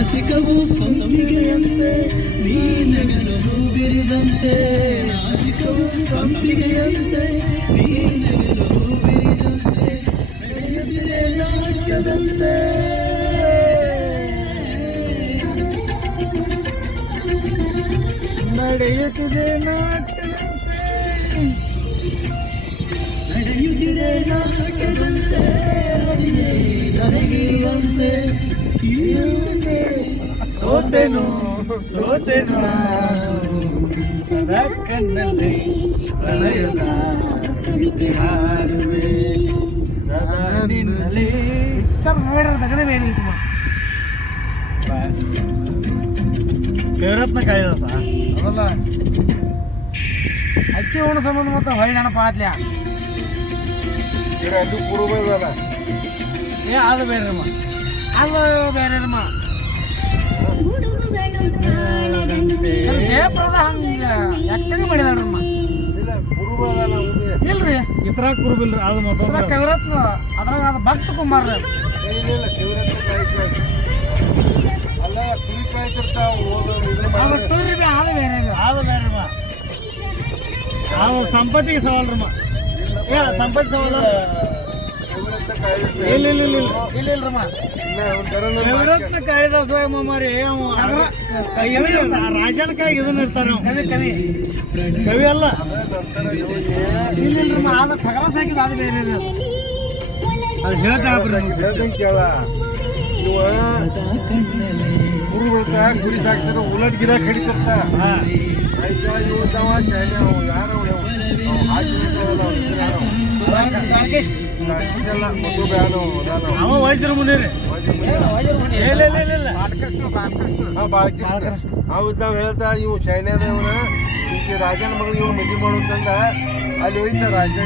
ನಾಸಿಕವು ಸಂಪಿಗೆಯಂತೆ ನೀನಗಲು ಬಿರಿದಂತೆ ನಾಸಿಕವು ಸಂಪಿಗೆಯಂತೆ ನೀನಗಲು ಬಿರಿದಂತೆ ನಡೆಯುತ್ತಿದೆ ನಾಟ್ಯದಂತೆ ನಡೆಯುತ್ತಿದೆ ನಡೆಯುತ್ತಿದೆ ನಾಟ್ಯದಂತೆ ನನಗಿರುವಂತೆ ಸೋತೆನು ಸೋತೆನು ಸದಾ ಕಣ್ಣಲ್ಲಿ ಪ್ರಣಯದ ಕವಿತೆ ಹಾಡುವೆ ಸದಾ ನಿನ್ನಲ್ಲಿ ನಗದೇ ಬೇರೆ ಐತಿ ಫೇವ್ರೇಟ್ನ ಕಾಯ್ದ ಅದಲ್ಲ ಅಕ್ಕಿ ಉಣ ಸಂಬಂಧ ಮತ್ತೆ ಹೊಳಿ ನೆನಪ ಆತ್ಲ್ಯಾ ಅದು ಪೂರ್ವದಲ್ಲ ಏ ಅದು ಬೇರೆಮ್ಮ ಅದು ಬೇರೆಮ್ಮ ಜಯಪ್ರದ ಹಂಗೆ ಎಟ್ಟಂಗೆ ಮಾಡಿದಾಳ್ರಮ್ಮ ಇಲ್ಲ ಪೂರ್ವದಲ್ಲ ಇಲ್ರಿ ಇತರ ಕುರುಬಿಲ್ರಿ ಅದು ಮೊದಲ ಕವಿರತ್ನ ಅದ್ರಾಗ ಅದು ಭಕ್ತ ಕುಮಾರ್ ಇಲ್ಲ ಶಿವರತ್ನ ಅಲ್ಲ ಕುರಿ ಕಾಯ್ತಿರ್ತಾವ ಅದು ತೋರಿ ಅದು ಬೇರೆ ಅದು ಬೇರೆಮ್ಮ ಅದು ಸಂಪತ್ತಿಗೆ ಸವಾಲ್ರಮ್ಮ ಏ ಸಂಪತ್ತಿ ಸವಾಲ ಇಲ್ಲ ಇಲ್ಲ ಇಲ್ಲ ಇಲ್ಲ ಇಲ್ರಮ್ಮ ಶಿವರತ್ನ ಕಾಳಿದಾಸ ಮಾರಿ ರಾಜನ ಕಾಯಿ ಇದನ್ನ ಇರ್ತಾರೆ ಕವಿ ಕವಿ ಕವಿ ಅಲ್ಲ ಇಲ್ಲಿಲ್ರಮ್ಮ ಅದು ಠಗರ ಸಾಕಿದ ಅದು ಬೇರೆ ಅದು ಹೇಳ್ತೀನಿ ಕೇಳ ಇವ ಕುರುಬಳ್ಕ ಕುರಿ ಸಾಕ್ತಾರ ಉಲಟ್ ಗಿಡ ಕಡಿತಿರ್ತ ಆಯ್ತಾ ಇವತ್ತವ ಯಾರು ಅವ ವಯಸ್ಸರ ಮುಂದೆ ಹೌದ್ ನಾವ್ ಹೇಳ್ತಾ ಇವು ಚೈನಾದವನ ಈಗ ರಾಜನ ಮಗಳು ಇವ್ ಮದ್ವೆ ಮಾಡೋದಂದ ಅಲ್ಲಿ ಹೋಯ್ತ ರಾಜ